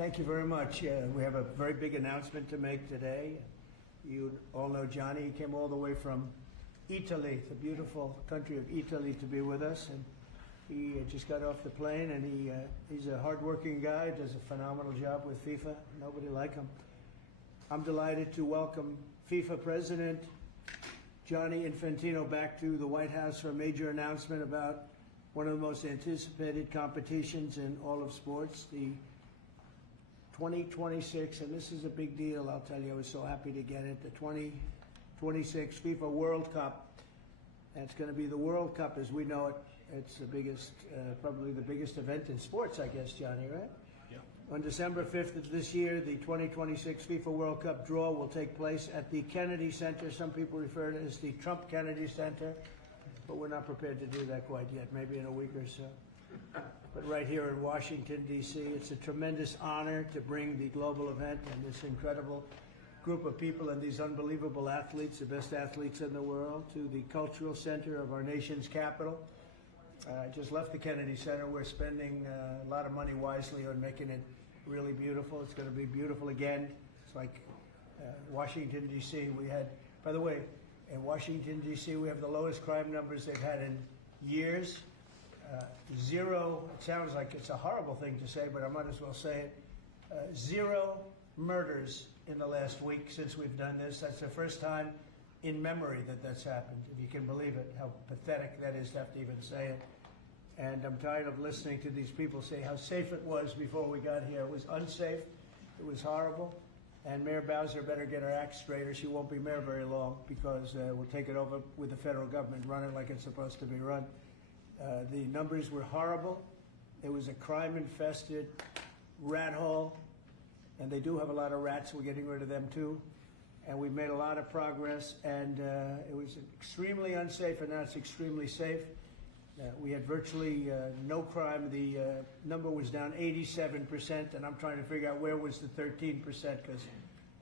Thank you very much. We have a very big announcement to make today. You all know Johnny. He came all the way from Italy, the beautiful country of Italy, to be with us. And he just got off the plane, and he's a hardworking guy, does a phenomenal job with FIFA. Nobody like him. I'm delighted to welcome FIFA President Gianni Infantino back to the White House for a major announcement about one of the most anticipated competitions in all of sports, the 2026, and this is a big deal, I'll tell you. I was so happy to get it, the 2026 FIFA World Cup. And it's going to be the World Cup as we know it. It's the biggest, probably the biggest event in sports, I guess, Johnny, right? Yeah. On December 5th of this year, the 2026 FIFA World Cup draw will take place at the Kennedy Center. Some people refer to it as the Trump Kennedy Center, but we're not prepared to do that quite yet, maybe in a week or so. But right here in Washington, D.C., it's a tremendous honor to bring the global event and this incredible group of people and these unbelievable athletes, the best athletes in the world, to the cultural center of our nation's capital. I just left the Kennedy Center. We're spending a lot of money wisely on making it really beautiful. It's going to be beautiful again. It's like Washington, D.C. We had, by the way, in Washington, D.C., we have the lowest crime numbers they've had in years. Zero, it sounds like it's a horrible thing to say, but I might as well say it. Zero murders in the last week since we've done this. That's the first time in memory that that's happened, if you can believe it, how pathetic that is to have to even say it. And I'm tired of listening to these people say how safe it was before we got here. It was unsafe. It was horrible. And Mayor Bowser better get her act straight, or she won't be mayor very long, because we'll take it over with the federal government, run it like it's supposed to be run. The numbers were horrible. It was a crime-infested rat hole, and they do have a lot of rats. We're getting rid of them too. And we've made a lot of progress, and it was extremely unsafe, and now it's extremely safe. We had virtually no crime. The number was down 87%, and I'm trying to figure out where was the 13%, because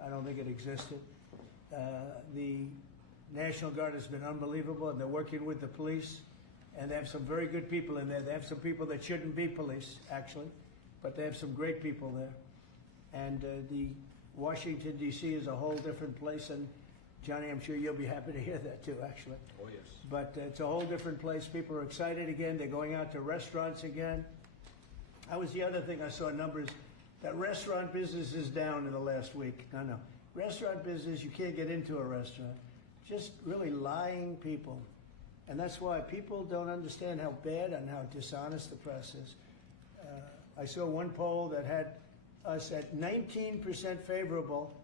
I don't think it existed. The National Guard has been unbelievable, and they're working with the police, and they have some very good people in there. They have some people that shouldn't be police, actually, but they have some great people there. And the Washington, D.C. is a whole different place, and Johnny, I'm sure you'll be happy to hear that too, actually. Oh, yes. But it's a whole different place. People are excited again. They're going out to restaurants again. That was the other thing I saw numbers, that restaurant business is down in the last week. No. Restaurant business, you can't get into a restaurant. Just really lying people. And that's why people don't understand how bad and how dishonest the press is. I saw one poll that had us at 19% favorable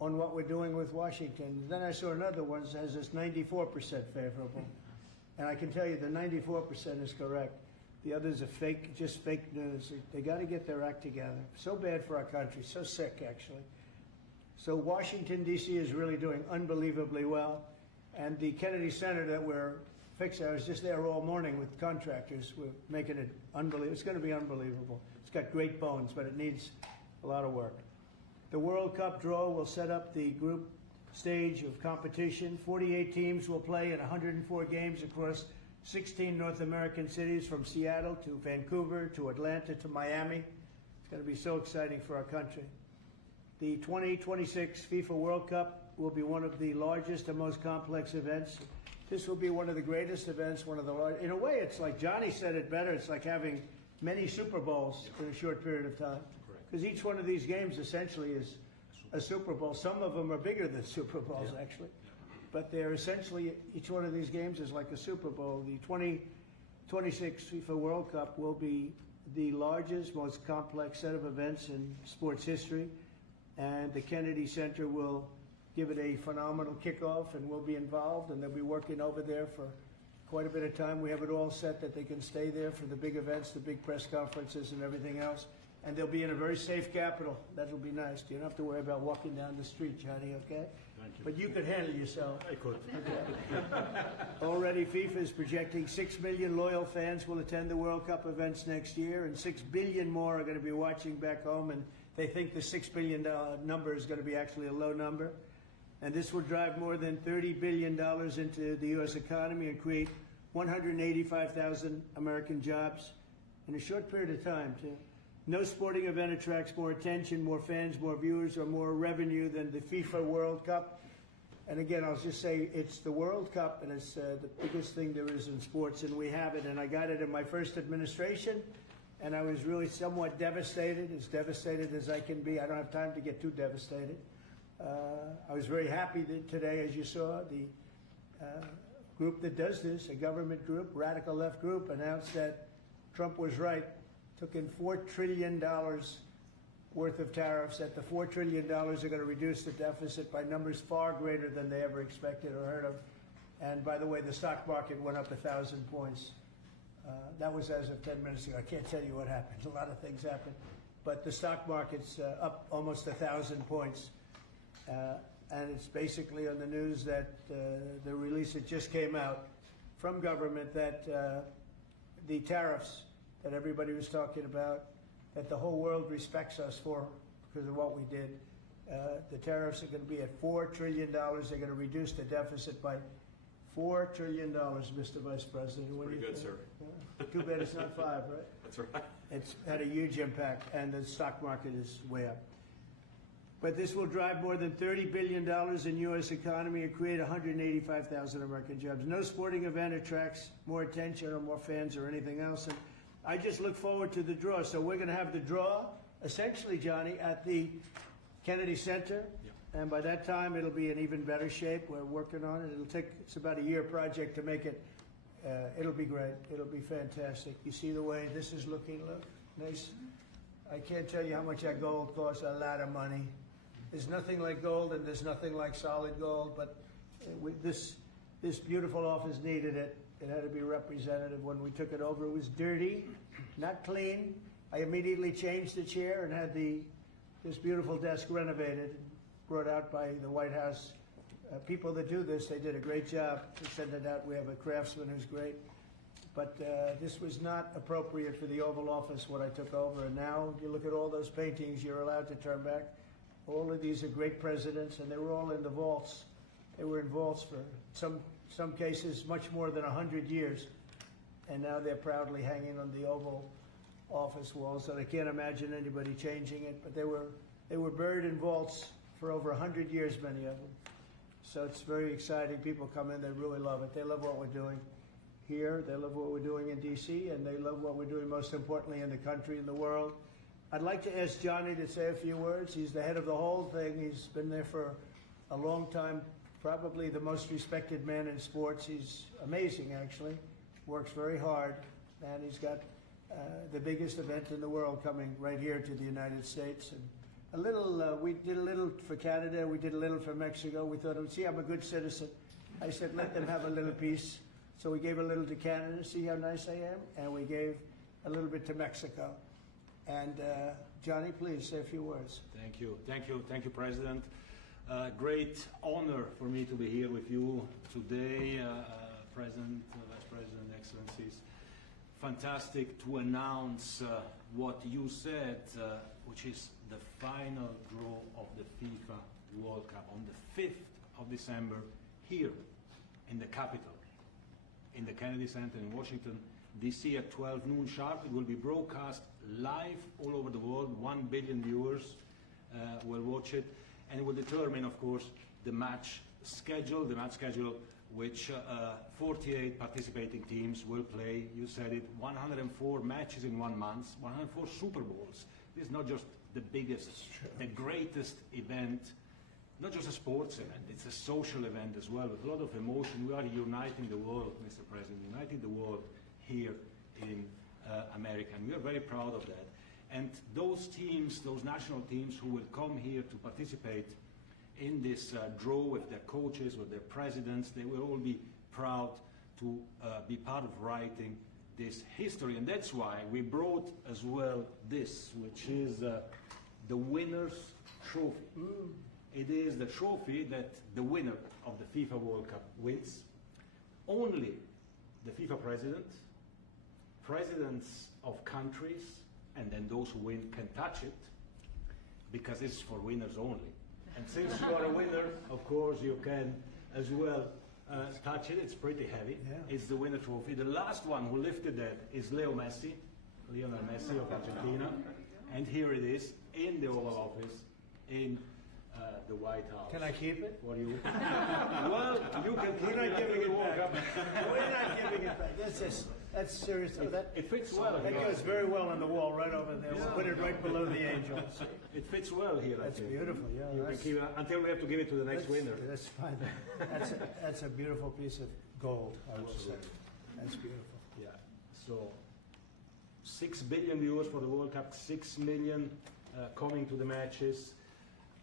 on what we're doing with Washington. Then I saw another one that has us 94% favorable. And I can tell you the 94% is correct. The others are fake, just fake news. They got to get their act together. So bad for our country, so sick actually. So Washington, D.C. is really doing unbelievably well. And the Kennedy Center that we're fixing, I was just there all morning with contractors. We're making it unbelievable. It's going to be unbelievable. It's got great bones, but it needs a lot of work. The World Cup draw will set up the group stage of competition. 48 teams will play in 104 games across 16 North American cities, from Seattle to Vancouver to Atlanta to Miami. It's going to be so exciting for our country. The 2026 FIFA World Cup will be one of the largest and most complex events. This will be one of the greatest events, one of the largest. In a way, it's like Johnny said it better. It's like having many Super Bowls in a short period of time. Because each one of these games essentially is a Super Bowl. Some of them are bigger than Super Bowls, actually. But they're essentially, each one of these games is like a Super Bowl. The 2026 FIFA World Cup will be the largest, most complex set of events in sports history. And the Kennedy Center will give it a phenomenal kickoff, and we'll be involved, and they'll be working over there for quite a bit of time. We have it all set that they can stay there for the big events, the big press conferences and everything else. And they'll be in a very safe capital. That'll be nice. You don't have to worry about walking down the street, Johnny, okay? Thank you. But you could handle yourself. I could. Okay. Already, FIFA is projecting 6 million loyal fans will attend the World Cup events next year, and 6 billion more are going to be watching back home, and they think the $6 billion number is going to be actually a low number. And this will drive more than $30 billion into the U.S. economy and create 185,000 American jobs in a short period of time, too. No sporting event attracts more attention, more fans, more viewers, or more revenue than the FIFA World Cup. And again, I'll just say it's the World Cup, and it's the biggest thing there is in sports, and we have it. And I got it in my first administration, and I was really somewhat devastated as I can be. I don't have time to get too devastated. I was very happy that today, as you saw, the group that does this, a government group, radical left group, announced that Trump was right. Took in $4 trillion worth of tariffs. That the $4 trillion are going to reduce the deficit by numbers far greater than they ever expected or heard of. And by the way, the stock market went up 1,000 points. That was as of 10 minutes ago. I can't tell you what happened. A lot of things happened. But the stock market's up almost 1,000 points. And it's basically on the news that the release that just came out from government that the tariffs that everybody was talking about, that the whole world respects us for because of what we did. The tariffs are going to be at $4 trillion. They're going to reduce the deficit by $4 trillion, Mr. Vice President. Pretty good, sir. Too bad it's not 5, right? That's right. It's had a huge impact, and the stock market is way up. But this will drive more than $30 billion in U.S. economy and create 185,000 American jobs. No sporting event attracts more attention or more fans or anything else. And I just look forward to the draw. So we're going to have the draw, essentially, Johnny, at the Kennedy Center. Yeah. And by that time, it'll be in even better shape. We're working on it. It's about a year project to make it. It'll be great. It'll be fantastic. You see the way this is looking? Look, nice. I can't tell you how much that gold costs. A lot of money. There's nothing like gold, and there's nothing like solid gold. But this beautiful office needed it. It had to be representative. When we took it over, it was dirty, not clean. I immediately changed the chair and had this beautiful desk renovated, brought out by the White House. People that do this, they did a great job to send it out. We have a craftsman who's great. But this was not appropriate for the Oval Office, what I took over. And now you look at all those paintings you're allowed to turn back. All of these are great presidents, and they were all in the vaults. They were in vaults for some cases much more than 100 years. And now they're proudly hanging on the Oval Office walls, and I can't imagine anybody changing it. But they were buried in vaults for over 100 years, many of them. So it's very exciting. People come in, they really love it. They love what we're doing here. They love what we're doing in D.C., and they love what we're doing, most importantly, in the country and the world. I'd like to ask Johnny to say a few words. He's the head of the whole thing. He's been there for a long time, probably the most respected man in sports. He's amazing, actually. Works very hard, and he's got the biggest event in the world coming right here to the United States. And we did a little for Canada, we did a little for Mexico. We thought, see, I'm a good citizen. I said, let them have a little piece. So we gave a little to Canada, see how nice I am? And we gave a little bit to Mexico. And Johnny, please say a few words. Thank you, President. Great honor for me to be here with you today, President, Vice President, Excellencies. Fantastic to announce what you said, which is the final draw of the FIFA World Cup on the 5th of December here in the capital, in the Kennedy Center in Washington, D.C. at 12 noon sharp. It will be broadcast live all over the world. 1 billion viewers will watch it, and it will determine, of course, the match schedule, which 48 participating teams will play. You said it, 104 matches in 1 month, 104 Super Bowls. This is not just the biggest, the greatest event, not just a sports event, it's a social event as well, with a lot of emotion. We are uniting the world, Mr. President, uniting the world here in America, and we are very proud of that. And those teams, those national teams who will come here to participate in this draw with their coaches, with their presidents, they will all be proud to be part of writing this history. And that's why we brought as well this, which is the winner's trophy. It is the trophy that the winner of the FIFA World Cup wins. Only the FIFA president, presidents of countries, and then those who win can touch it, because it's for winners only. And since you are a winner, of course, you can as well touch it. It's pretty heavy. Yeah. It's the winner trophy. The last one who lifted that is Lionel Messi of Argentina. And here it is in the Oval Office in the White House. Can I keep it? For you? Well, you can keep We're it. not giving it World back. Cup. We're not giving it back. That's serious. Oh, It fits well. that goes very well on the wall right over there. We'll put it right below the angel. It fits well here. I That's think. beautiful. Yeah, You can that's, keep it until we have to give it to the next winner. That's fine. That's a beautiful piece of gold, I will say. That's beautiful. Yeah. So 6 billion viewers for the World Cup, 6 million coming to the matches,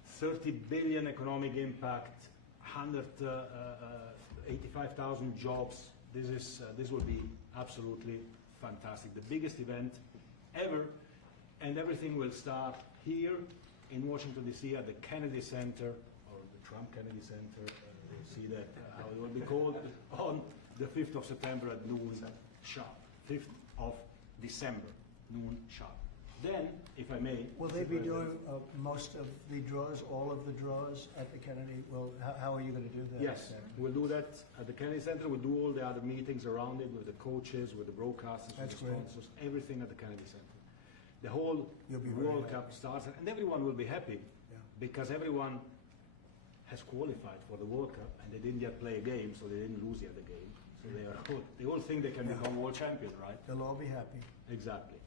30 billion economic impact, 185,000 jobs. This will be absolutely fantastic. The biggest event ever, and everything will start here in Washington D.C. at the Kennedy Center, or the Trump Kennedy Center. You'll see that how it will be called on the 5th of September at noon sharp. 5th of December, noon sharp. Then, if I may, Will they be doing most of the draws, all of the draws at the Kennedy? Well, how are you going to do that? yes, we'll do that at the Kennedy Center. We'll do all the other meetings around it with the coaches, with the broadcasters, with That's the great. sponsors, everything at the Kennedy Center. The whole You'll be very World happy. Cup starts, and everyone will be happy Yeah. because everyone has qualified for the World Cup, and they didn't yet play a game, so they didn't lose yet the game. So they all think they can become world champion, right? They'll all be happy. Exactly.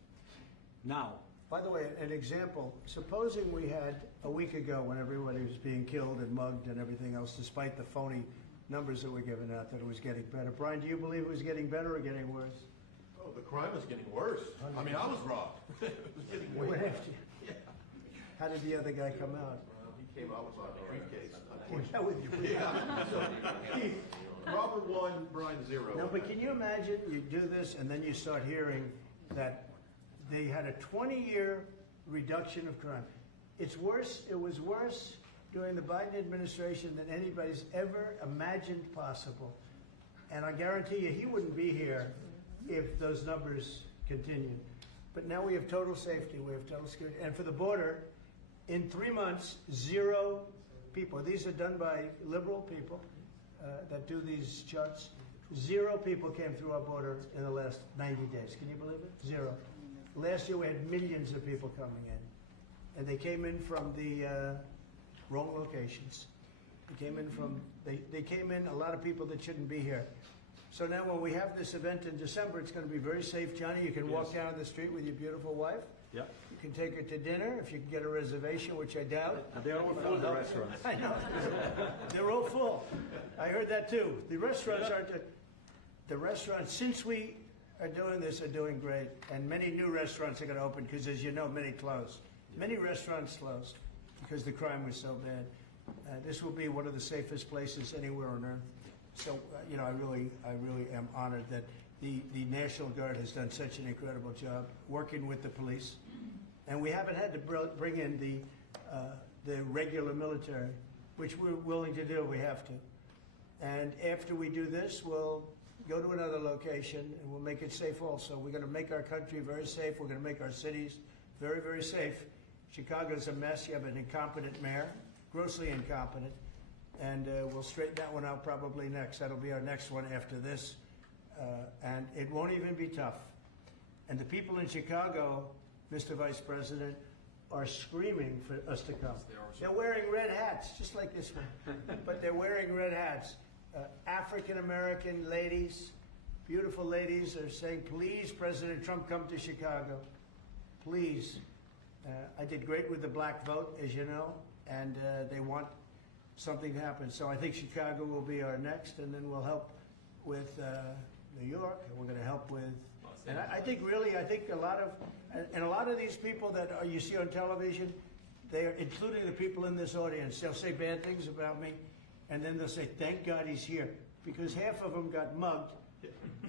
Now, By the way, an example, supposing we had a week ago when everybody was being killed and mugged and everything else, despite the phony numbers that were given out, that it was getting better. Brian, do you believe it was getting better or getting worse? Oh, the crime was getting worse. I mean, I was robbed. It was getting way What worse. after? How did the other guy come out? He came out with a briefcase. Yeah, with your- Yeah. So, Robert 1, Brian 0. No, but can you imagine you do this and then you start hearing that they had a 20-year reduction of crime. It's worse, it was worse during the Biden administration than anybody's ever imagined possible. And I guarantee you he wouldn't be here if those numbers continued. But now we have total safety, we have total security. And for the border, in 3 months, 0 people. These are done by liberal people that do these charts. 0 people came through our border in the last 90 days. Can you believe it? 0. Last year we had millions of people coming in. And they came in from the wrong locations. They came in a lot of people that shouldn't be here. So now when we have this event in December, it's going to be very safe, Johnny. You can walk Yes. down the street with your beautiful wife. yeah, You can take her to dinner if you can get a reservation, which I doubt. and they are all full, the restaurants. I know. They're all full. I heard that too. The restaurants aren't. The restaurants, since we are doing this, are doing great. And many new restaurants are going to open because, as you know, many closed. Many restaurants closed because the crime was so bad. This will be one of the safest places anywhere on earth. So, I really am honored that the National Guard has done such an incredible job working with the police. And we haven't had to bring in the regular military, which we're willing to do. We have to. And after we do this, we'll go to another location and we'll make it safe also. We're going to make our country very safe. We're going to make our cities very, very safe. Chicago's a mess. You have an incompetent mayor, grossly incompetent. And we'll straighten that one out probably next. That'll be our next one after this. And it won't even be tough. And the people in Chicago, Mr. Vice President, are screaming for us to come. They're wearing red hats, just like this one. But they're wearing red hats. African-American ladies, beautiful ladies, are saying, please, President Trump, come to Chicago. Please. I did great with the black vote, as you know, and they want something to happen. So I think Chicago will be our next, and then we'll help with New York, and we're going to help with... And I think a lot of these people that you see on television, they are, including the people in this audience, they'll say bad things about me, and then they'll say, thank God he's here, because half of them got mugged,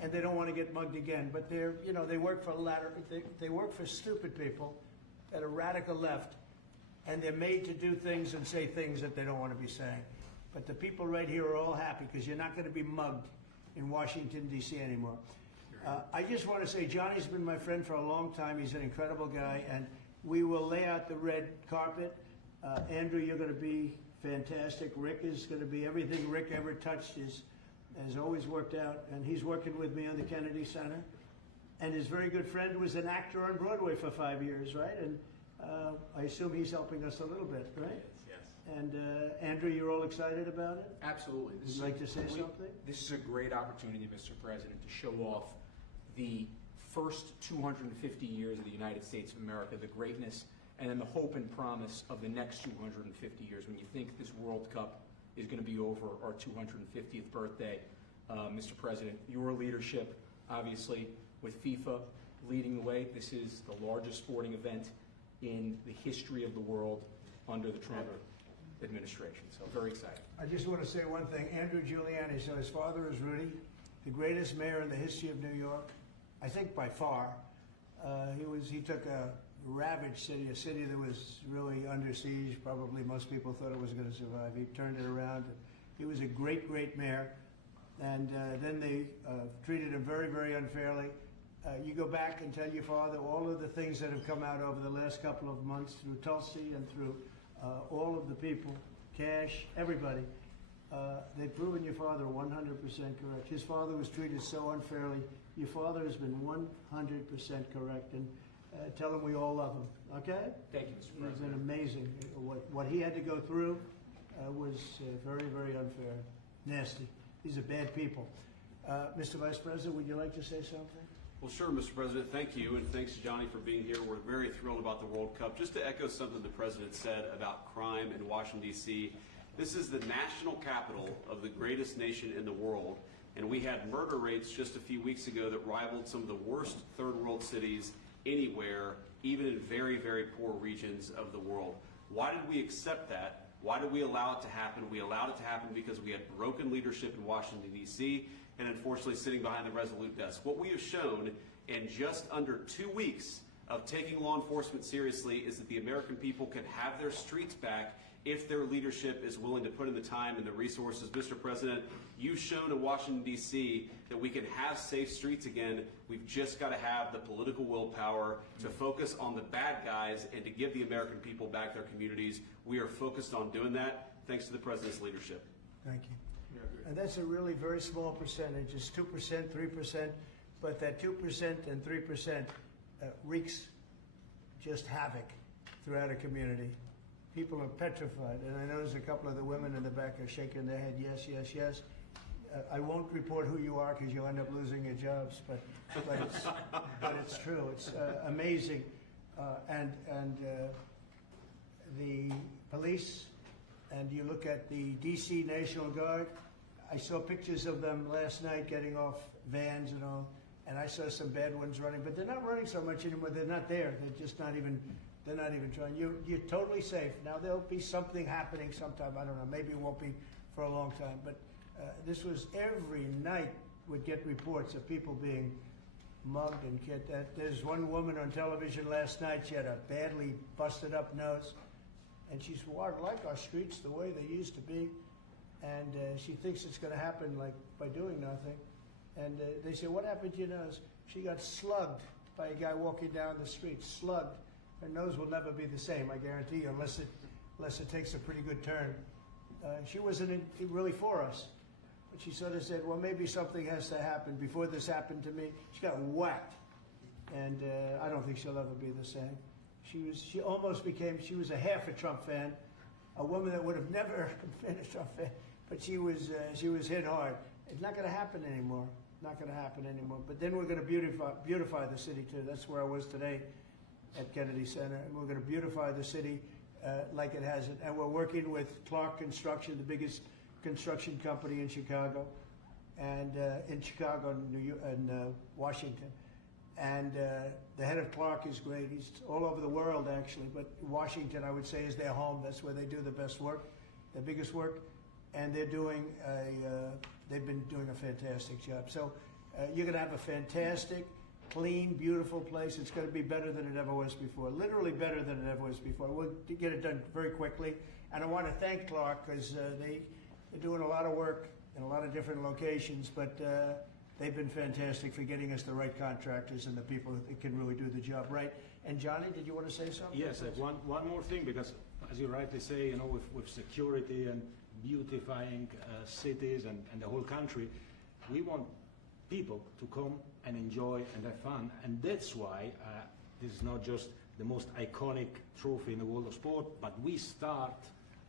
and they don't want to get mugged again. But they work for they work for stupid people that are radical left, and they're made to do things and say things that they don't want to be saying. But the people right here are all happy because you're not going to be mugged in Washington, D.C. anymore. I just want to say Johnny's been my friend for a long time. He's an incredible guy, and we will lay out the red carpet. Andrew, you're going to be fantastic. Rick is going to be everything Rick ever touched has always worked out, and he's working with me on the Kennedy Center. And his very good friend was an actor on Broadway for 5 years, right? I assume he's helping us a little bit, right? Yes. And Andrew, you're all excited about it? Absolutely. Would you like to say something? This is a great opportunity, Mr. President, to show off the first 250 years of the United States of America, the greatness, and then the hope and promise of the next 250 years. When you think this World Cup is going to be over our 250th birthday, Mr. President, your leadership, obviously, with FIFA leading the way, this is the largest sporting event in the history of the world under the Trump administration. So very excited. I just want to say one thing. Andrew Giuliani, so his father is Rudy, the greatest mayor in the history of New York, I think by far. He took a ravaged city, a city that was really under siege. Probably most people thought it was going to survive. He turned it around. He was a great, great mayor. And then they treated him very, very unfairly. You go back and tell your father all of the things that have come out over the last couple of months through Tulsi and through all of the people, Cash, everybody. They've proven your father 100% correct. His father was treated so unfairly. Your father has been 100% correct. And tell him we all love him, okay? Thank you, Mr. He's been President. amazing. What he had to go through was very, very unfair, nasty. These are bad people. Mr. Vice President, would you like to say something? Well, sure, Mr. President. Thank you, and thanks to Johnny for being here. We're very thrilled about the World Cup. Just to echo something the President said about crime in Washington, D.C., this is the national capital of the greatest nation in the world, and we had murder rates just a few weeks ago that rivaled some of the worst third world cities anywhere, even in very, very poor regions of the world. Why did we accept that? Why did we allow it to happen? We allowed it to happen because we had broken leadership in Washington, D.C., and unfortunately sitting behind the resolute desk. What we have shown in just under 2 weeks of taking law enforcement seriously is that the American people can have their streets back if their leadership is willing to put in the time and the resources. Mr. President, you've shown in Washington, D.C. that we can have safe streets again. We've just got to have the political willpower to focus on the bad guys and to give the American people back their communities. We are focused on doing that thanks to the President's leadership. Thank you. And that's a really very small percentage. It's 2%, 3%, but that 2% and 3% wreaks just havoc throughout a community. People are petrified, and I notice a couple of the women in the back are shaking their head, yes, yes, yes. I won't report who you are because you'll end up losing your jobs, but it's true. It's amazing. And the police, and you look at the D.C. National Guard, I saw pictures of them last night getting off vans and all, and I saw some bad ones running, but they're not running so much anymore. They're not there. They're just not even, they're not even trying. You're totally safe. Now there'll be something happening sometime. I don't know. Maybe it won't be for a long time, but this was every night would get reports of people being mugged and kidnapped. There's one woman on television last night. She had a badly busted up nose, and she's like our streets the way they used to be. And she thinks it's going to happen like by doing nothing. And they say, what happened to your nose? She got slugged by a guy walking down the street, slugged. Her nose will never be the same, I guarantee you, unless it takes a pretty good turn. She wasn't really for us. But she sort of said, well, maybe something has to happen. Before this happened to me, she got whacked. And I don't think she'll ever be the same. She almost became, she was a half a Trump fan, a woman that would have never been a Trump fan. But she was hit hard. It's not going to happen anymore. Not going to happen anymore. But then we're going to beautify the city too. That's where I was today at Kennedy Center. And we're going to beautify the city like it hasn't. And we're working with Clark Construction, the biggest construction company in Chicago, and in Washington. And the head of Clark is great. He's all over the world actually, but Washington, I would say, is their home. That's where they do the best work, the biggest work. And they've been doing a fantastic job. So you're going to have a fantastic, clean, beautiful place. It's going to be better than it ever was before, literally better than it ever was before. We'll get it done very quickly. And I want to thank Clark because they're doing a lot of work in a lot of different locations, but they've been fantastic for getting us the right contractors and the people that can really do the job right. And Johnny, did you want to say something? Yes, one more thing, because as you rightly say, you know, with security and beautifying cities and the whole country, we want people to come and enjoy and have fun, and that's why this is not just the most iconic trophy in the world of sport, but we start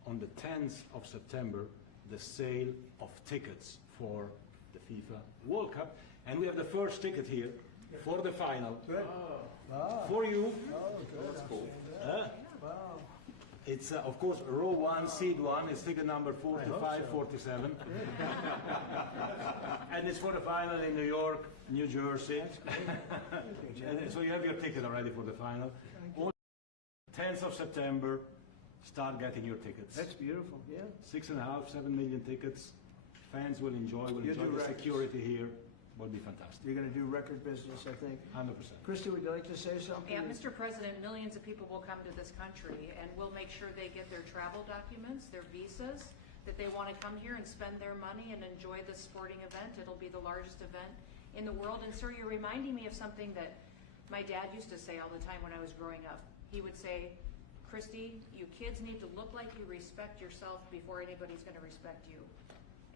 on the 10th of September the sale of tickets for the FIFA World Cup, and we have the first ticket here for the final. Good. Wow. For you. Oh, good. That's cool. Wow. It's of course row 1, seed 1. It's ticket number 4547. And it's for the final in New York, New Jersey. And so you have your ticket already for the final. On 10th of September, start getting your tickets. That's beautiful, yeah. 6.5, 7 million tickets. Fans will enjoy. Will You enjoy do the records. security here. Will be fantastic. You're going to do record business, I think. 100%. Christy, would you like to say something? Yeah, Mr. President, millions of people will come to this country, and we'll make sure they get their travel documents, their visas, that they want to come here and spend their money and enjoy this sporting event. It'll be the largest event in the world. And sir, you're reminding me of something that my dad used to say all the time when I was growing up. He would say, Christy, you kids need to look like you respect yourself before anybody's going to respect you.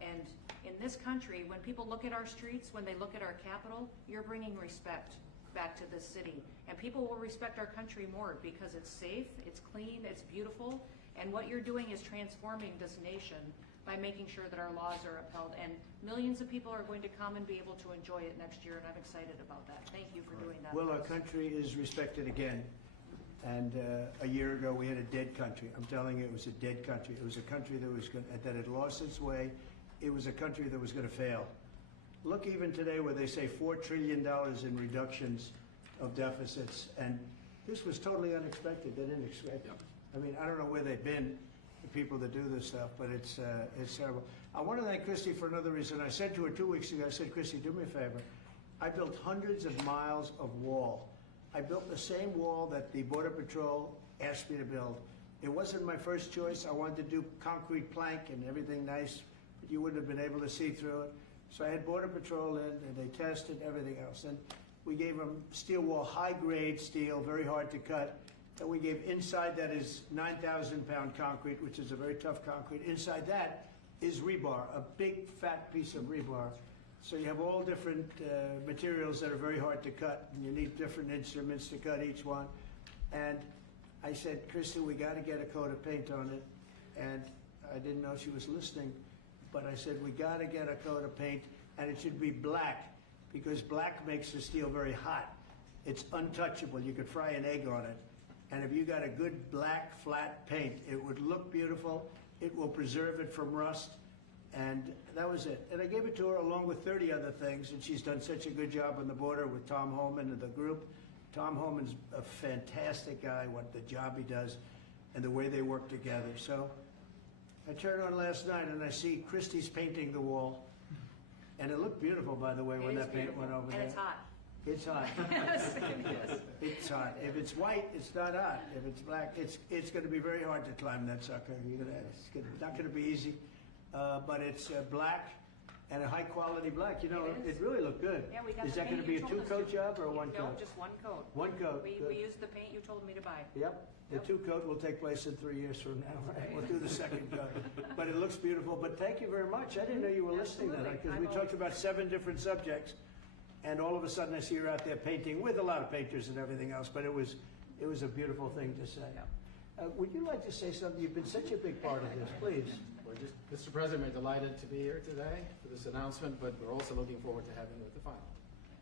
And in this country, when people look at our streets, when they look at our capital, you're bringing respect back to this city. And people will respect our country more because it's safe, it's clean, it's beautiful. And what you're doing is transforming this nation by making sure that our laws are upheld. And millions of people are going to come and be able to enjoy it next year, and I'm excited about that. Thank you for doing that. Well, for our us. country is respected again. And a year ago, we had a dead country. I'm telling you, it was a dead country. It was a country that had lost its way. It was a country that was going to fail. Look even today where they say $4 trillion in reductions of deficits. And this was totally unexpected. They didn't expect it. I mean, I don't know where they've been, the people that do this stuff, but it's terrible. I want to thank Christy for another reason. I said to her 2 weeks ago, I said, Christy, do me a favor. I built hundreds of miles of wall. I built the same wall that the Border Patrol asked me to build. It wasn't my first choice. I wanted to do concrete plank and everything nice, but you wouldn't have been able to see through it. So I had Border Patrol in, and they tested everything else. And we gave them steel wall, high-grade steel, very hard to cut. And we gave inside that is 9,000-pound concrete, which is a very tough concrete. Inside that is rebar, a big, fat piece of rebar. So you have all different materials that are very hard to cut, and you need different instruments to cut each one. And I said, Christy, we got to get a coat of paint on it. And I didn't know she was listening, but I said, we got to get a coat of paint, and it should be black, because black makes the steel very hot. It's untouchable. You could fry an egg on it. And if you got a good black, flat paint, it would look beautiful. It will preserve it from rust. And that was it. And I gave it to her along with 30 other things, and she's done such a good job on the border with Tom Holman and the group. Tom Holman's a fantastic guy, what the job he does, and the way they work together. So I turned on last night, and I see Christie's painting the wall. And it looked beautiful, by the way, when It is that paint went beautiful, over and there. it's hot. It's hot. Yes, yes. It's hot. If it's white, it's not hot. If it's black, it's going to be very hard to climb that sucker. Not going to be easy. But it's black and a high-quality black. You know, It is. it really looked good. Yeah, we got Is the that going to paint be a you told us two-coat to. job or a one-coat? No, just one coat. One coat. Good. We used the paint you told me to buy. Yep. The Yep. two-coat will take place in 3 years from now. Right? We'll do the second coat. But it looks beautiful. But thank you very much. I didn't know you were listening to that, Absolutely. because we I'm talked about 7 different subjects, and all of a sudden I see her out there painting with a lot of painters and everything else. But it was a beautiful thing to say. Would you like to say something? You've been such a big part of this. Please. We're just, Mr. President, we're delighted to be here today for this announcement, but we're also looking forward to having you at the final.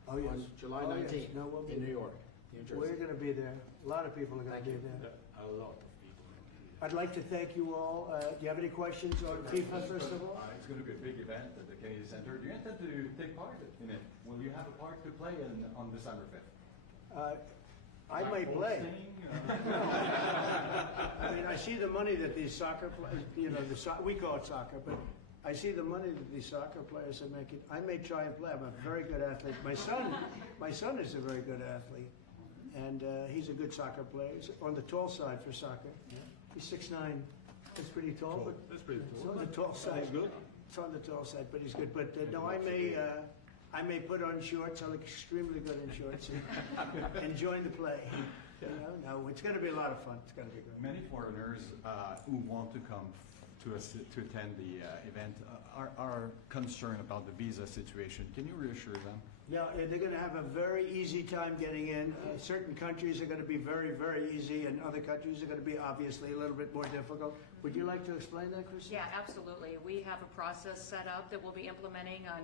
Oh, yes. On July Oh, yes. 19th No, we'll be in New there. York, New Jersey. We're going to be there. A lot of people are going to be there. A lot of people. I'd like to thank you all. Do you have any questions on FIFA, first of all? It's going to be a big event at the Kennedy Center. Do you intend to take part in it? Will you have a part to play on December 5th? I may play. Hosting, I mean, I see the money that these soccer players, we call it soccer, but I see the money that these soccer players are making. I may try and play. I'm a very good athlete. My son is a very good athlete, and he's a good soccer player. He's on the tall side for soccer. He's 6'9". That's pretty tall, but That's pretty it's cool. on the tall side. That's good. It's on the tall side, but he's good. But no, I may put on shorts. I look extremely good in shorts and join the play. No, it's going to be a lot of fun. It's going to be good. many foreigners who want to come to attend the event are concerned about the visa situation. Can you reassure them? Yeah, they're going to have a very easy time getting in. Certain countries are going to be very, very easy, and other countries are going to be obviously a little bit more difficult. Would you like to explain that, Chris? Yeah, absolutely. We have a process set up that we'll be implementing on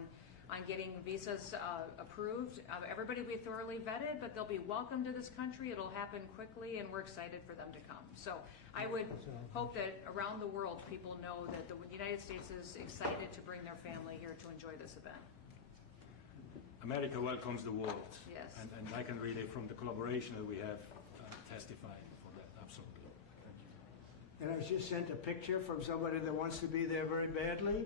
getting visas approved. Everybody will be thoroughly vetted, but they'll be welcome to this country. It'll happen quickly, and we're excited for them to come. So I would hope that around the world people know that the United States is excited to bring their family here to enjoy this event. America welcomes the world. Yes. And I can really, from the collaboration that we have, testify for that, absolutely. And I was just sent a picture from somebody that wants to be there very badly.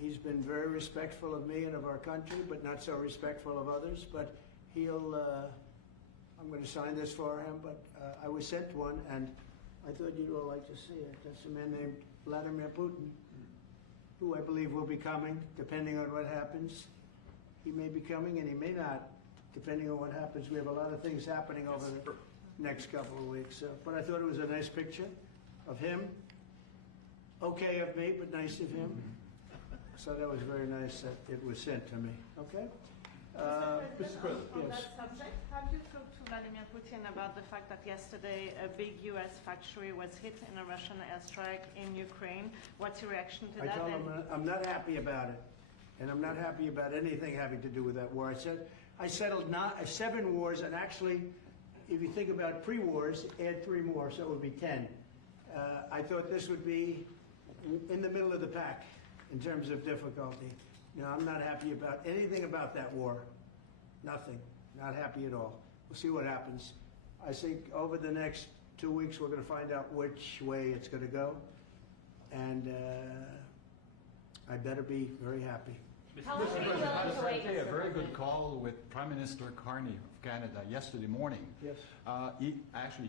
He's been very respectful of me and of our country, but not so respectful of others. But I'm going to sign this for him, but I was sent one, and I thought you'd all like to see it. That's a man named Vladimir Putin, who I believe will be coming, depending on what happens. He may be coming, and he may not, depending on what happens. We have a lot of things happening over the next couple of weeks. But I thought it was a nice picture of him. Okay of me, but nice of him. So that was very nice that it was sent to me. Okay? Mr. President. On Yes. that subject, have you talked to Vladimir Putin about the fact that yesterday a big U.S. factory was hit in a Russian airstrike in Ukraine? What's your reaction to I that? told him I'm not happy about it, and I'm not happy about anything having to do with that war. I settled 7 wars, and actually, if you think about pre-wars, add 3 more, so it would be 10. I thought this would be in the middle of the pack in terms of difficulty. You know, I'm not happy about anything about that war. Nothing. Not happy at all. We'll see what happens. I think over the next 2 weeks, we're going to find out which way it's going to go, and I better be very happy. Mr. President, I had a very good call with Prime Minister Carney of Canada yesterday morning. Yes.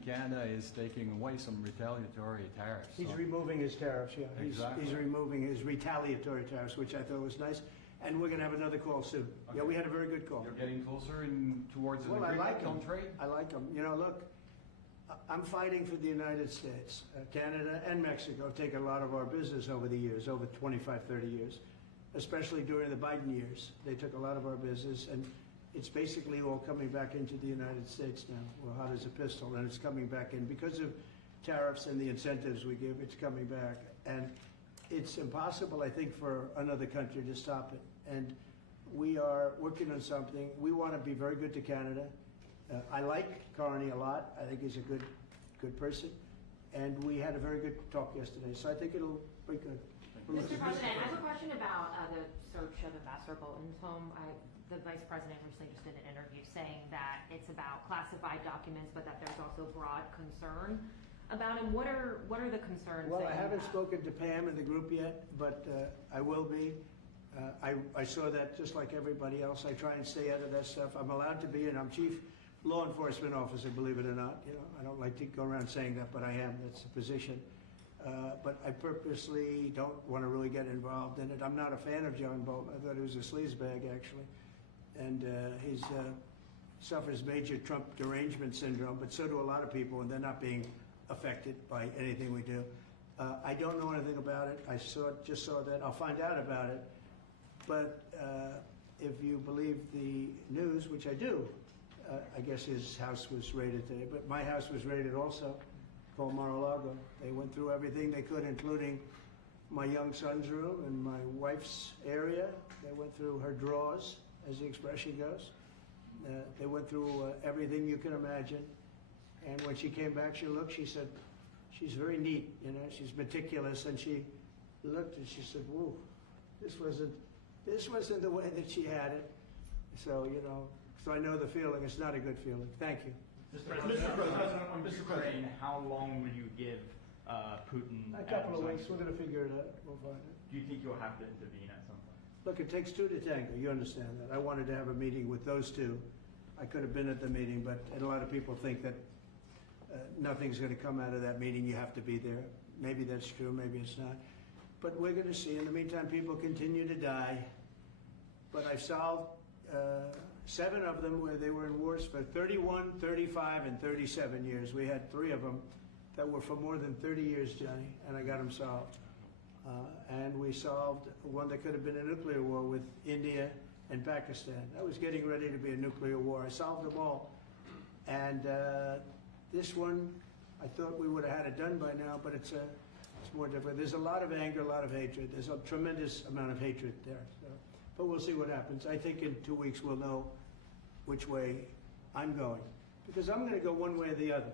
Canada is taking away some retaliatory tariffs. He's so- removing his tariffs, yeah. Exactly. He's removing his retaliatory tariffs, which I thought was nice. And we're going to have another call soon. Okay. Yeah, we had a very good call. You're getting closer towards an Well, I agreement like on him. trade? I like him. You know, look, I'm fighting for the United States. Canada and Mexico have taken a lot of our business over the years, over 25, 30 years, especially during the Biden years. They took a lot of our business, and it's basically all coming back into the United States now. We're hot as a pistol, and it's coming back in. Because of tariffs and the incentives we give, it's coming back. And it's impossible, I think, for another country to stop it. And we are working on something. We want to be very good to Canada. I like Carney a lot. I think he's a good person. And we had a very good talk yesterday. So I think it'll be good. Mr. President, I have a question about the search of Ambassador Bolton's home. The Vice President recently just did an interview saying that it's about classified documents, but that there's also broad concern about him. What are the concerns? Well, that I you haven't have? spoken to Pam in the group yet, but I will be. I saw that just like everybody else. I try and stay out of that stuff. I'm allowed to be, and I'm chief law enforcement officer, believe it or not. You know, I don't like to go around saying that, but I am. That's the position. But I purposely don't want to really get involved in it. I'm not a fan of John Bolton. I thought he was a sleazebag, actually. And he suffers major Trump derangement syndrome, but so do a lot of people, and they're not being affected by anything we do. I don't know anything about it. I just saw that. I'll find out about it. But if you believe the news, which I do, I guess his house was raided today. But my house was raided also, called Mar-a-Lago. They went through everything they could, including my young son's room and my wife's area. They went through her drawers, as the expression goes. They went through everything you can imagine. And when she came back, she said, she's very neat, you know, she's meticulous. And she looked and she said, whoa, this wasn't the way that she had it. So, you know, so I know the feeling. It's not a good feeling. Thank you. Mr. President, on Ukraine, how long will you give Putin? A couple of and weeks, we're going to figure it out. We'll find it. Do you think you'll have to intervene at some point? Look, it takes 2 to tango. You understand that. I wanted to have a meeting with those 2. I could have been at the meeting, but a lot of people think that nothing's going to come out of that meeting. You have to be there. Maybe that's true. Maybe it's not. But we're going to see. In the meantime, people continue to die. But I've solved 7 of them where they were in wars for 31, 35, and 37 years. We had 3 of them that were for more than 30 years, Johnny, and I got them solved. And we solved one that could have been a nuclear war with India and Pakistan. That was getting ready to be a nuclear war. I solved them all. And this one, I thought we would have had it done by now, but it's more different. There's a lot of anger, a lot of hatred. There's a tremendous amount of hatred there. So, but we'll see what happens. I think in 2 weeks we'll know which way I'm going. Because I'm going to go one way or the other.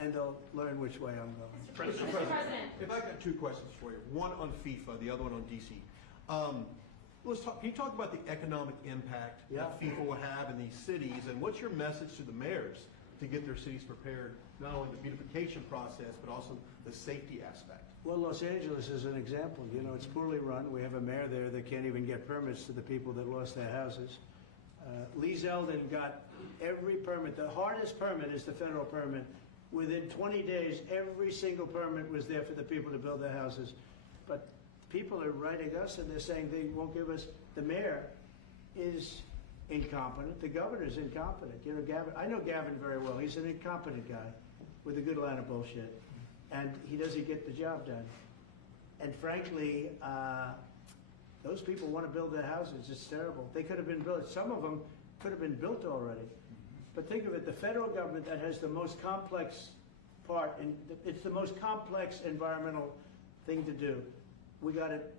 And they'll learn which way I'm going. Mr. President, if I got two questions for you, one on FIFA, the other one on DC. Can you talk about the economic impact that FIFA will have in these cities, and what's your message to the mayors to get their cities prepared, not only the beautification process, but also the safety aspect? Well, Los Angeles is an example. You know, it's poorly run. We have a mayor there that can't even get permits to the people that lost their houses. Lee Zeldin got every permit. The hardest permit is the federal permit. Within 20 days, every single permit was there for the people to build their houses. But people are writing us and they're saying they won't give us. The mayor is incompetent. The governor's incompetent. You know, Gavin, I know Gavin very well. He's an incompetent guy with a good line of bullshit. And he doesn't get the job done. And frankly, those people want to build their houses. It's terrible. They could have been built. Some of them could have been built already. But think of it, the federal government that has the most complex part, and it's the most complex environmental thing to do. We got it,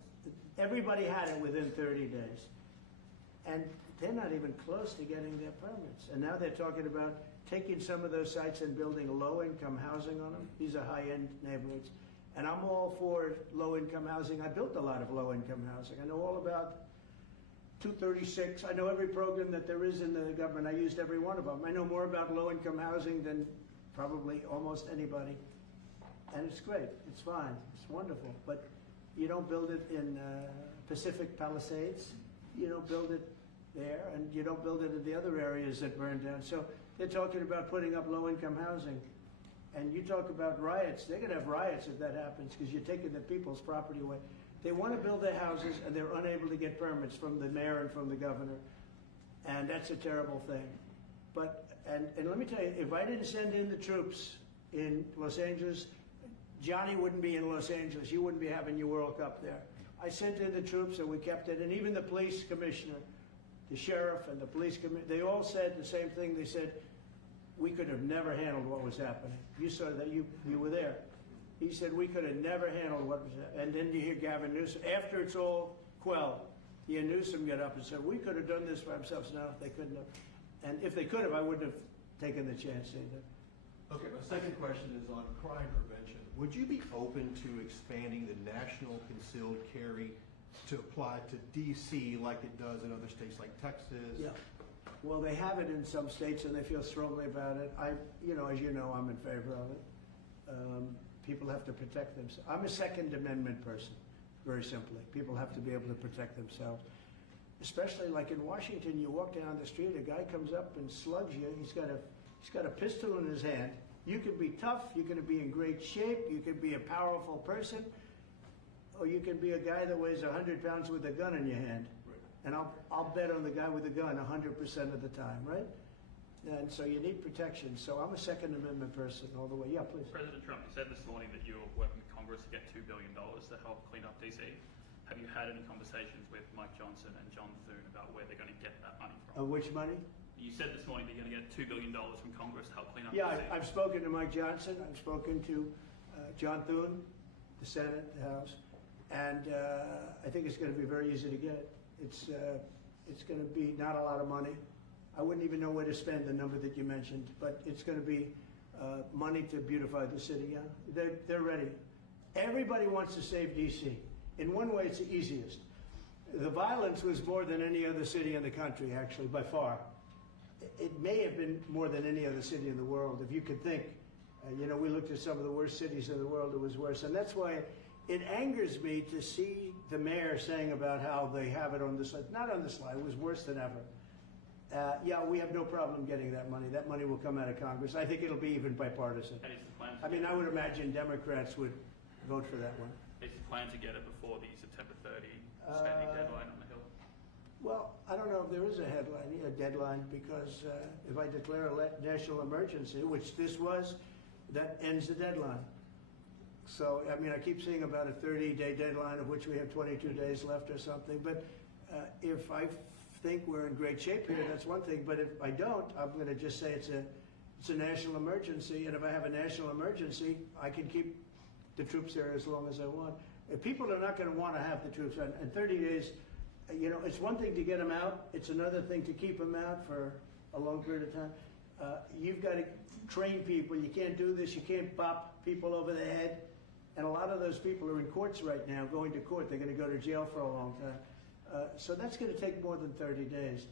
everybody had it within 30 days. And they're not even close to getting their permits. And now they're talking about taking some of those sites and building low-income housing on them. These are high-end neighborhoods. And I'm all for low-income housing. I built a lot of low-income housing. I know all about 236. I know every program that there is in the government. I used every one of them. I know more about low-income housing than probably almost anybody. And it's great. It's fine. It's wonderful. But you don't build it in Pacific Palisades. You don't build it there, and you don't build it in the other areas that burned down. So they're talking about putting up low-income housing. And you talk about riots. They're going to have riots if that happens because you're taking the people's property away. They want to build their houses, and they're unable to get permits from the mayor and from the governor. And that's a terrible thing. But, and let me tell you, if I didn't send in the troops in Los Angeles, Johnny wouldn't be in Los Angeles. You wouldn't be having your World Cup there. I sent in the troops, and we kept it. And even the police commissioner, the sheriff and the police commissioner, they all said the same thing. They said, we could have never handled what was happening. You saw that, you were there. He said, we could have never handled what was happening. And then you hear Gavin Newsom, after it's all quelled, you hear Newsom get up and said, we could have done this for ourselves. No, they couldn't have. And if they could have, I wouldn't have taken the chance either. Okay, my second question is on crime prevention. Would you be open to expanding the national concealed carry to apply to D.C. like it does in other states like Texas? Yeah. Well, they have it in some states, and they feel strongly about it. As you know, I'm in favor of it. People have to protect themselves. I'm a Second Amendment person, very simply. People have to be able to protect themselves. Especially like in Washington, you walk down the street, a guy comes up and slugs you. He's got a pistol in his hand. You can be tough, you can be in great shape, you can be a powerful person, or you can be a guy that weighs 100 pounds with a gun in your hand. And I'll bet on the guy with the gun 100% of the time, right? And so you need protection. So I'm a Second Amendment person all the way. Yeah, please. President Trump, you said this morning that you're working with Congress to get $2 billion to help clean up DC. Have you had any conversations with Mike Johnson and John Thune about where they're going to get that money from? Which money? You said this morning that you're going to get $2 billion from Congress to help clean up Yeah, DC. I've spoken to Mike Johnson. I've spoken to John Thune, the Senate, the House. And I think it's going to be very easy to get. It's going to be not a lot of money. I wouldn't even know where to spend the number that you mentioned, but it's going to be money to beautify the city. Yeah, they're ready. Everybody wants to save D.C. In one way, it's the easiest. The violence was more than any other city in the country, actually, by far. It may have been more than any other city in the world, if you could think. We looked at some of the worst cities in the world. It was worse, and that's why it angers me to see the mayor saying about how they have it on the slide. Not on the slide. It was worse than ever. Yeah, we have no problem getting that money. That money will come out of Congress. I think it'll be even bipartisan. And is the plan I mean, I would imagine Democrats would vote for that one. Is the plan to get it before the September 30 spending deadline on the Hill? Well, I don't know if there is a deadline, because if I declare a national emergency, which this was, that ends the deadline. So, I mean, I keep seeing about a 30-day deadline, of which we have 22 days left or something. But if I think we're in great shape here, that's one thing. But if I don't, I'm going to just say it's a national emergency. And if I have a national emergency, I can keep the troops there as long as I want. If people are not going to want to have the troops on, in 30 days, you know, it's one thing to get them out. It's another thing to keep them out for a long period of time. You've got to train people. You can't do this. You can't bop people over the head. And a lot of those people are in courts right now, going to court. They're going to go to jail for a long time. So that's going to take more than 30 days.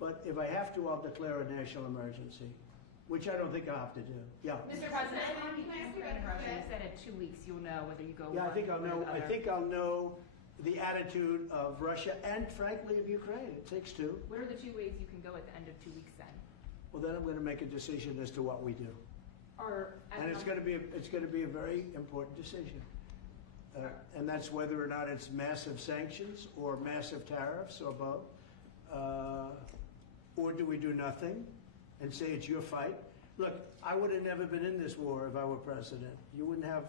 But if I have to, I'll declare a national emergency, which I don't think I'll have to do. Yeah. Mr. President, can I ask you an interruption? You said in 2 weeks you'll know whether you go Yeah, I one think I'll way or know. the I other. think I'll know the attitude of Russia and, frankly, of Ukraine. It takes two. What are the 2 ways you can go at the end of 2 weeks then? Well, then I'm going to make a decision as to what we do, Or and it's going to be a very important decision. And that's whether or not it's massive sanctions or massive tariffs or both. Or do we do nothing and say it's your fight? Look, I would have never been in this war if I were president. You wouldn't have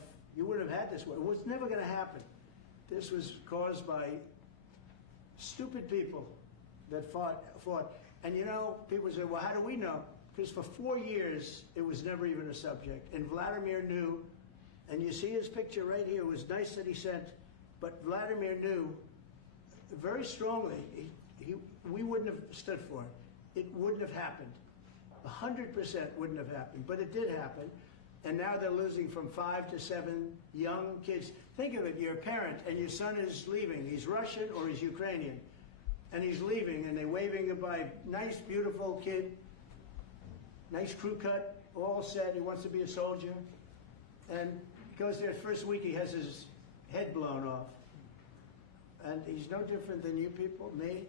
had this war. It was never going to happen. This was caused by stupid people that fought. And you know, people say, well, how do we know? Because for 4 years, it was never even a subject. And Vladimir knew, and you see his picture right here. It was nice that he sent, but Vladimir knew very strongly we wouldn't have stood for it. It wouldn't have happened. 100% wouldn't have happened, but it did happen. And now they're losing from 5 to 7 young kids. Think of it, you're a parent and your son is leaving. He's Russian or he's Ukrainian. And he's leaving and they're waving goodbye. Nice, beautiful kid. Nice crew cut, all set. He wants to be a soldier. And goes there first week, he has his head blown off. And he's no different than you people, me.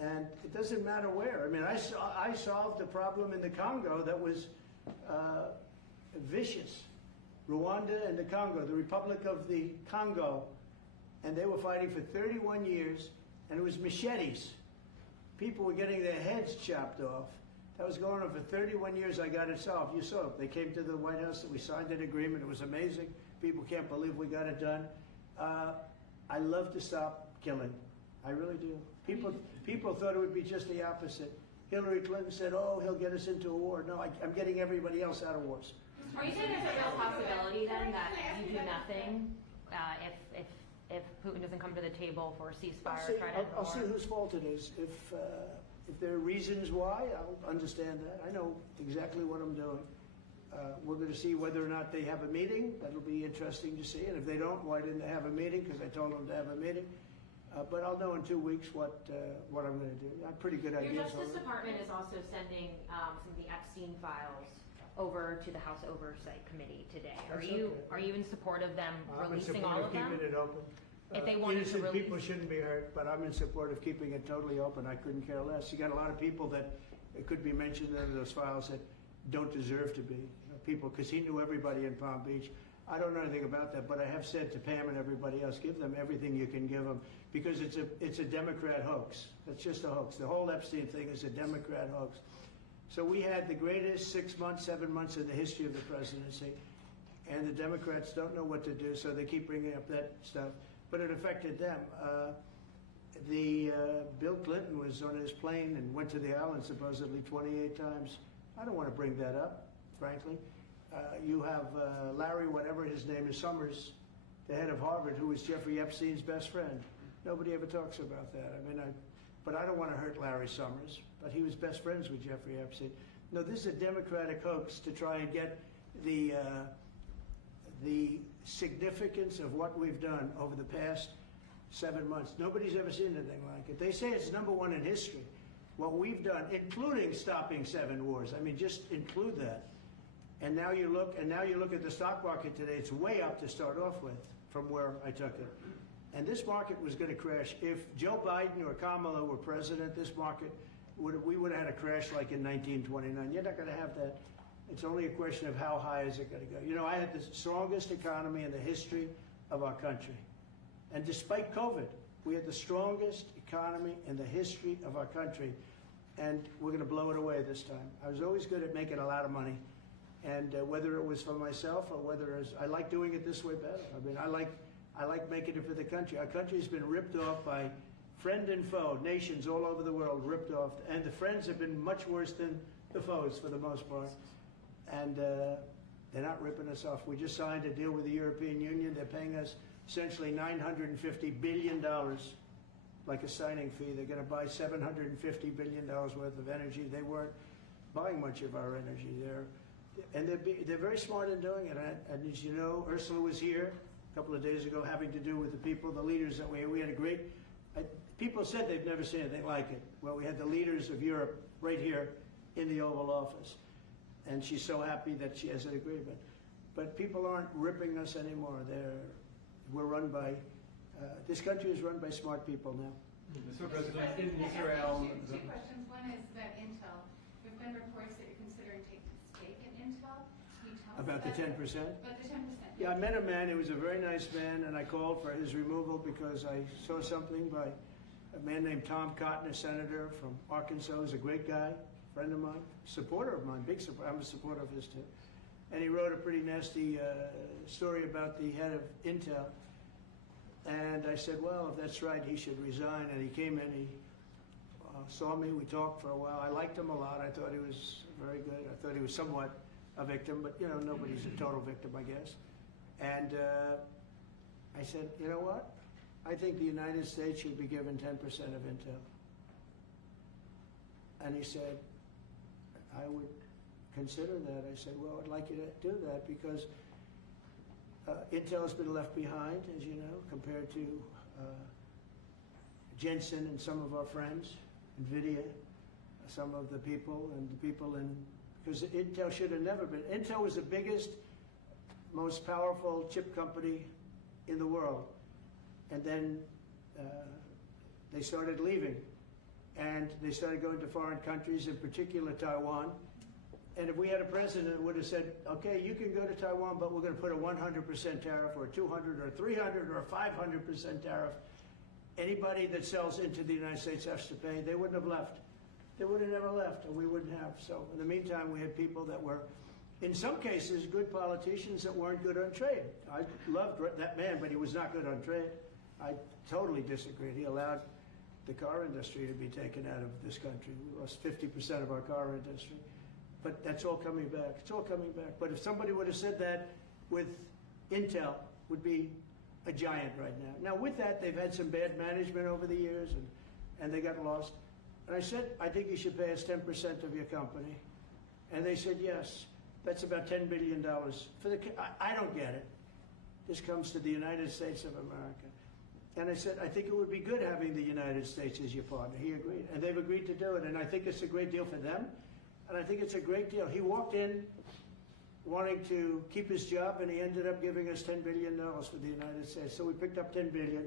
And it doesn't matter where. I mean, I solved a problem in the Congo that was vicious. Rwanda and the Congo, the Republic of the Congo. And they were fighting for 31 years, and it was machetes. People were getting their heads chopped off. That was going on for 31 years. I got it solved. You saw it. They came to the White House, and we signed an agreement. It was amazing. People can't believe we got it done. I love to stop killing. I really do. People thought it would be just the opposite. Hillary Clinton said, oh, he'll get us into a war. No, I'm getting everybody else out of wars. Are you saying there's a real possibility then that you do nothing if Putin doesn't come to the table for a ceasefire? I'll see whose fault it is. If there are reasons why, I'll understand that. I know exactly what I'm doing. We're going to see whether or not they have a meeting. That'll be interesting to see. And if they don't, why didn't they have a meeting? Because I told them to have a meeting. But I'll know in 2 weeks what I'm going to do. I have pretty good ideas. Your Justice Department is also sending some of the Epstein files over to the House Oversight Committee today. Are you in support of them releasing all of them? I'm in support of keeping it open. If they wanted to innocent release, people shouldn't be hurt, but I'm in support of keeping it totally open. I couldn't care less. You got a lot of people that it could be mentioned in those files that don't deserve to be. People, because he knew everybody in Palm Beach. I don't know anything about that, but I have said to Pam and everybody else, give them everything you can give them, because it's a Democrat hoax. It's just a hoax. The whole Epstein thing is a Democrat hoax. So we had the greatest 6 months, 7 months in the history of the presidency, and the Democrats don't know what to do, so they keep bringing up that stuff. But it affected them. Bill Clinton was on his plane and went to the island supposedly 28 times. I don't want to bring that up, frankly. You have Larry, whatever his name is, Summers, the head of Harvard, who was Jeffrey Epstein's best friend. Nobody ever talks about that. I mean, but I don't want to hurt Larry Summers, but he was best friends with Jeffrey Epstein. No, this is a Democratic hoax to try and get the significance of what we've done over the past 7 months. Nobody's ever seen anything like it. They say it's #1 in history. What we've done, including stopping 7 wars. I mean, just include that. And now you look at the stock market today. It's way up to start off with from where I took it. And this market was going to crash. If Joe Biden or Kamala were president, this market we would have had a crash like in 1929. You're not going to have that. It's only a question of how high is it going to go. You know, I had the strongest economy in the history of our country. And despite COVID, we had the strongest economy in the history of our country. And we're going to blow it away this time. I was always good at making a lot of money. And whether it was for myself or whether it was, I like doing it this way better. I mean, I like making it for the country. Our country's been ripped off by friend and foe, nations all over the world ripped off. And the friends have been much worse than the foes for the most part. And they're not ripping us off. We just signed a deal with the European Union. They're paying us essentially $950 billion, like a signing fee. They're going to buy $750 billion worth of energy. They weren't buying much of our energy there. And they're very smart in doing it. And as you know, Ursula was here a couple of days ago having to do with the people, the leaders that we had a great, people said they've never seen anything like it. Well, we had the leaders of Europe right here in the Oval Office. And she's so happy that she has an agreement. But people aren't ripping us anymore. We're run by, this country is run by smart people now. Mr. President, in Israel... Two questions. One is about Intel. There have been reports that you're considering taking a stake in Intel. Can you tell us About the 10%? About the 10%. Yeah, I met a man, he was a very nice man, and I called for his removal because I saw something by a man named Tom Cotton, a senator from Arkansas. He's a great guy, friend of mine, supporter of mine, big supporter. I'm a supporter of his too. And he wrote a pretty nasty story about the head of Intel. And I said, well, if that's right, he should resign. And he came in, he saw me, we talked for a while. I liked him a lot. I thought he was very good. I thought he was somewhat a victim, but you know, nobody's a total victim, I guess. And I said, you know what? I think the United States should be given 10% of Intel. And he said, I would consider that. I said, well, I'd like you to do that because Intel has been left behind, as you know, compared to Jensen and some of our friends, NVIDIA, some of the people and the people in, because Intel should have never been. Intel was the biggest, most powerful chip company in the world. And then they started leaving. And they started going to foreign countries, in particular Taiwan. And if we had a president that would have said, okay, you can go to Taiwan, but we're going to put a 100% tariff or a 200 or 300 or a 500% tariff, anybody that sells into the United States has to pay. They wouldn't have left. They would have never left, and we wouldn't have. So in the meantime, we had people that were, in some cases, good politicians that weren't good on trade. I loved that man, but he was not good on trade. I totally disagreed. He allowed the car industry to be taken out of this country. We lost 50% of our car industry. But that's all coming back. It's all coming back. But if somebody would have said that with Intel, would be a giant right now. Now with that, they've had some bad management over the years, and they got lost. And I said, I think you should pay us 10% of your company. And they said, yes. That's about $10 billion. I don't get it. This comes to the United States of America. And I said, I think it would be good having the United States as your partner. He agreed. And they've agreed to do it. And I think it's a great deal for them. And I think it's a great deal. He walked in wanting to keep his job, and he ended up giving us $10 billion for the United States. So we picked up $10 billion.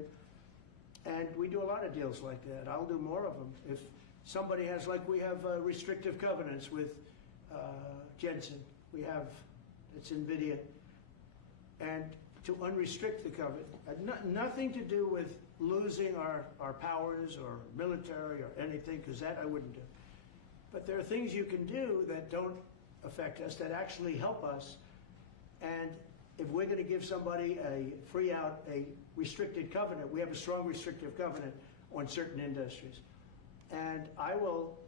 And we do a lot of deals like that. I'll do more of them. If somebody has, like we have restrictive covenants with Jensen. We have, it's NVIDIA. And to unrestrict the covenant, nothing to do with losing our powers or military or anything, because that I wouldn't do. But there are things you can do that don't affect us, that actually help us. And if we're going to give somebody a free out, a restricted covenant, we have a strong restrictive covenant on certain industries. And I will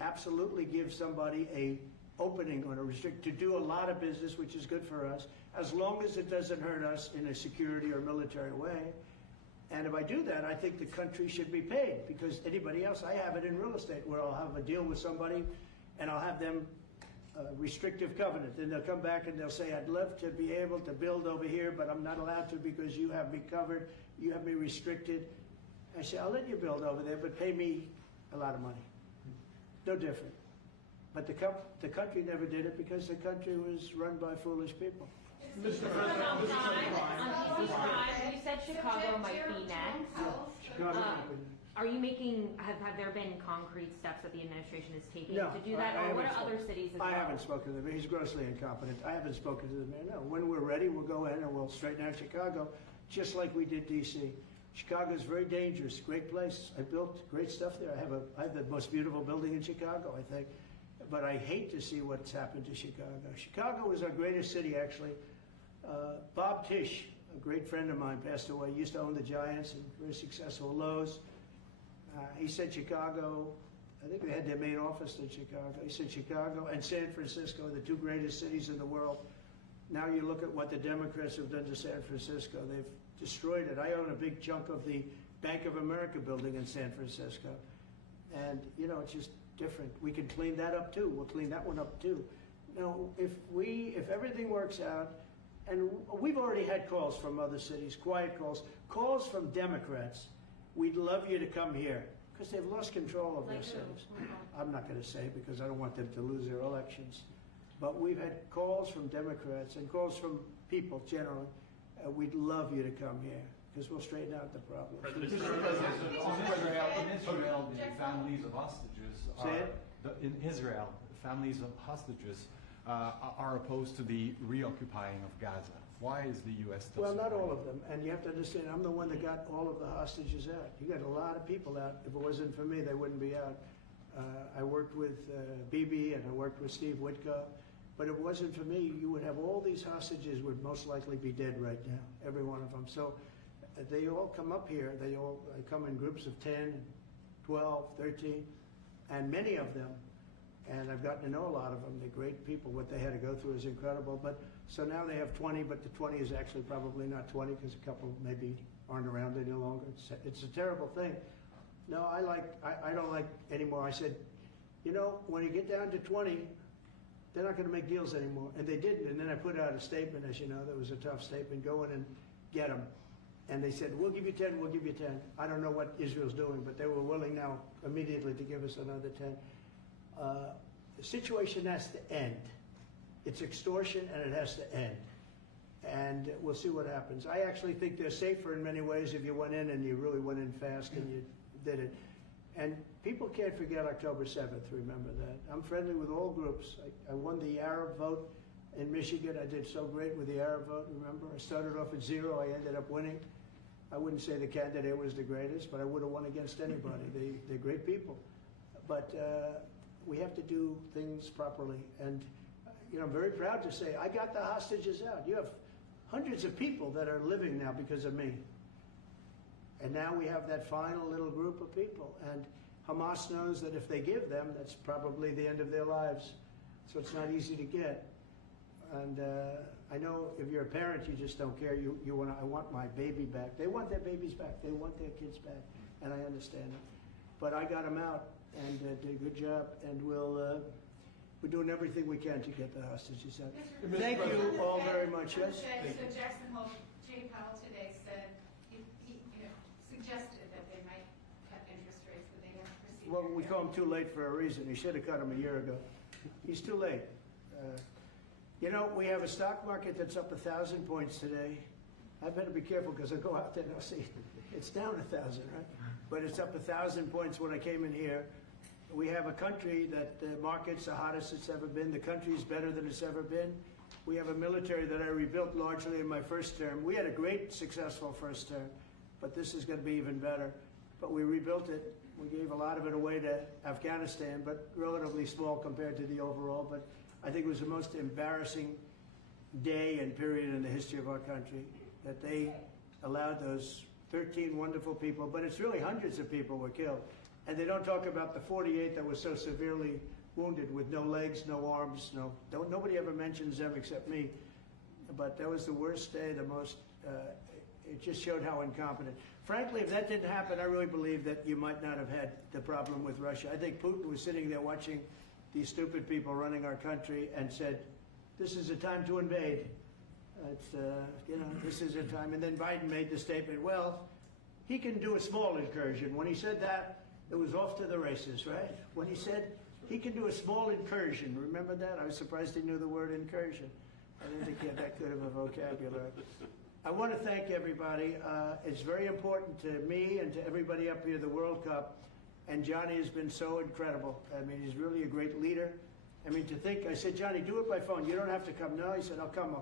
absolutely give somebody a opening on a restrict to do a lot of business, which is good for us, as long as it doesn't hurt us in a security or military way. And if I do that, I think the country should be paid, because anybody else, I have it in real estate where I'll have a deal with somebody and I'll have them restrictive covenant. Then they'll come back and they'll say, I'd love to be able to build over here, but I'm not allowed to because you have me covered, you have me restricted. I say, I'll let you build over there, but pay me a lot of money. No different. But the country never did it because the country was run by foolish people. You said Chicago might be next. Are you making, have there been concrete steps that the administration is taking to do that? Or what are other cities as well? I haven't spoken to them. He's grossly incompetent. I haven't spoken to the man. No. When we're ready, we'll go in and we'll straighten out Chicago, just like we did D.C. Chicago is very dangerous, great place. I built great stuff there. I have the most beautiful building in Chicago, I think. but I hate to see what's happened to Chicago. Chicago was our greatest city, actually. Bob Tisch, a great friend of mine, passed away. He used to own the Giants and very successful Lowe's. He said Chicago, I think they had their main office in Chicago. He said Chicago and San Francisco are the two greatest cities in the world. Now you look at what the Democrats have done to San Francisco. They've destroyed it. I own a big chunk of the Bank of America building in San Francisco. And, you know, it's just different. We can clean that up too. We'll clean that one up too. Now, if everything works out, and we've already had calls from other cities, quiet calls from Democrats, we'd love you to come here, because they've lost control of their cities. I'm not going to say because I don't want them to lose their elections. But we've had calls from Democrats and calls from people generally. We'd love you to come here, because we'll straighten out the problem. In Israel, the families of hostages in Israel, families of hostages are opposed to the reoccupying of Gaza. Why is the U.S. still Well, not supporting all of them. And you have to understand, I'm the one that got all of the hostages out. You got a lot of people out. If it wasn't for me, they wouldn't be out. I worked with Bibi and I worked with Steve Witkoff. But if it wasn't for me, you would have all these hostages would most likely be dead right now, every one of them. So they all come up here. They all come in groups of 10, 12, 13, and many of them, and I've gotten to know a lot of them. They're great people. What they had to go through is incredible. But so now they have 20, but the 20 is actually probably not 20 because a couple maybe aren't around any longer. It's a terrible thing. No, I don't like anymore. I said, you know, when you get down to 20, they're not going to make deals anymore. And they didn't. And then I put out a statement, as you know, that was a tough statement. Go in and get them. And they said, we'll give you 10, we'll give you 10. I don't know what Israel's doing, but they were willing now immediately to give us another 10. The situation has to end. It's extortion and it has to end. And we'll see what happens. I actually think they're safer in many ways if you went in and you really went in fast and you did it. And people can't forget October 7th, remember that. I'm friendly with all groups. I won the Arab vote in Michigan. I did so great with the Arab vote, remember? I started off at 0, I ended up winning. I wouldn't say the candidate was the greatest, but I would have won against anybody. They're great people. But we have to do things properly. And you know, I'm very proud to say I got the hostages out. You have hundreds of people that are living now because of me. And now we have that final little group of people. And Hamas knows that if they give them, that's probably the end of their lives. So it's not easy to get. And I know if you're a parent, you just don't care. You want, I want my baby back. They want their babies back. They want their kids back. And I understand it. But I got them out and did a good job. And we're doing everything we can to get the hostages out. Thank you all very much. Yes? So Jackson Hole, Jay Powell today said, he suggested that they might cut interest rates, but they haven't proceeded. Well, we call him too late for a reason. He should have cut him a year ago. He's too late. You know, we have a stock market that's up 1,000 points today. I better be careful because I go out there and I'll see it's down 1,000, right? But it's up 1,000 points when I came in here. We have a country that the market's the hottest it's ever been. The country's better than it's ever been. We have a military that I rebuilt largely in my first term. We had a great, successful first term, but this is going to be even better. But we rebuilt it. We gave a lot of it away to Afghanistan, but relatively small compared to the overall. But I think it was the most embarrassing day and period in the history of our country that they allowed those 13 wonderful people, but it's really hundreds of people were killed. And they don't talk about the 48 that were so severely wounded with no legs, no arms, nobody ever mentions them except me. But that was the worst day, the most, it just showed how incompetent. Frankly, if that didn't happen, I really believe that you might not have had the problem with Russia. I think Putin was sitting there watching these stupid people running our country and said, this is a time to invade. It's, this is a time. And then Biden made the statement, well, he can do a small incursion. When he said that, it was off to the races, right? When he said he can do a small incursion, remember that? I was surprised he knew the word incursion. I didn't think he had that good of a vocabulary. I want to thank everybody. It's very important to me and to everybody up here, the World Cup. And Johnny has been so incredible. I mean, he's really a great leader. I mean, to think, I said, Johnny, do it by phone. You don't have to come. No, he said, I'll come.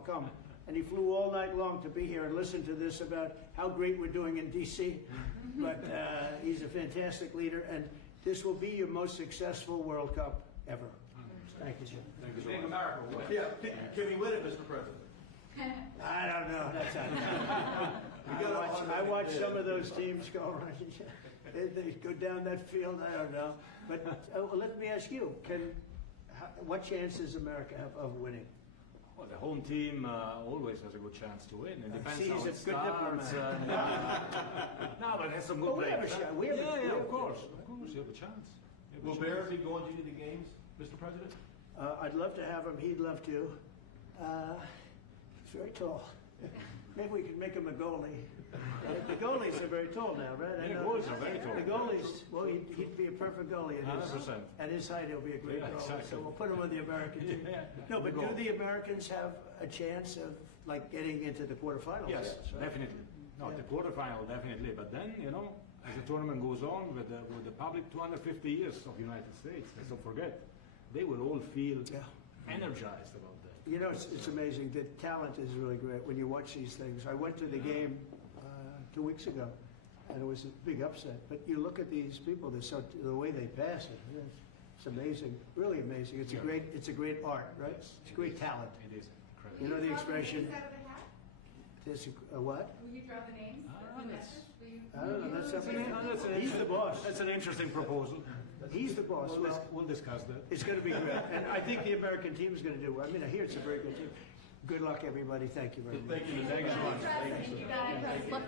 And he flew all night long to be here and listen to this about how great we're doing in D.C. But he's a fantastic leader, and this will be your most successful World Cup ever. Thank you, Jim. Thank you so Think much. America will win. Yeah, can he win it, Mr. President? I don't know. That's I watch some of those teams go around. They go down that field. I don't know. But let me ask you: what chance does America have of winning? Well, the home team always has a good chance to win. It depends See, how he's it a good starts. No, but there's some good Oh, we have a players. shot. We have a- we have of a- course, you have a chance. You have a Will chance. Bears be going to any of the games, Mr. President? I'd love to have him. He'd love to. He's very tall. Maybe we could make him a goalie. The goalies are very tall now, right? I Yeah, know. goalies are very tall. The goalies, well, he'd be a perfect goalie. 100%. At his height, he'll be a great Yeah, goalie. exactly. So we'll put him on the American team. Yeah. No, but do Goal. the Americans have a chance of like getting into the quarterfinals? Yes, right? definitely. No, Yeah. the quarterfinal definitely. But then, as the tournament goes on with the public 250 years of the United States, let's not forget, they will all feel Yeah. energized about that. You know, it's amazing. The talent is really great when you watch these things. I went to the game 2 weeks ago, and it was a big upset. But you look at these people; the way they pass it. It's amazing, really amazing. It's Yeah. a great art, right? Yes, It's it great is. talent. It is incredible. You know the Will you draw expression. names out of the hat? It's a what? Will you draw the names? Ah, The that's- matches? Will you- I don't know. That's That's something. an He's the boss. That's an interesting proposal. He's the boss. Well, We'll discuss that. it's going to be great, and I think the American team is going to do well. I mean, I hear it's a very good team. Good luck, everybody. Thank you very much. Thank you. Thank you so much. Thank you, guys.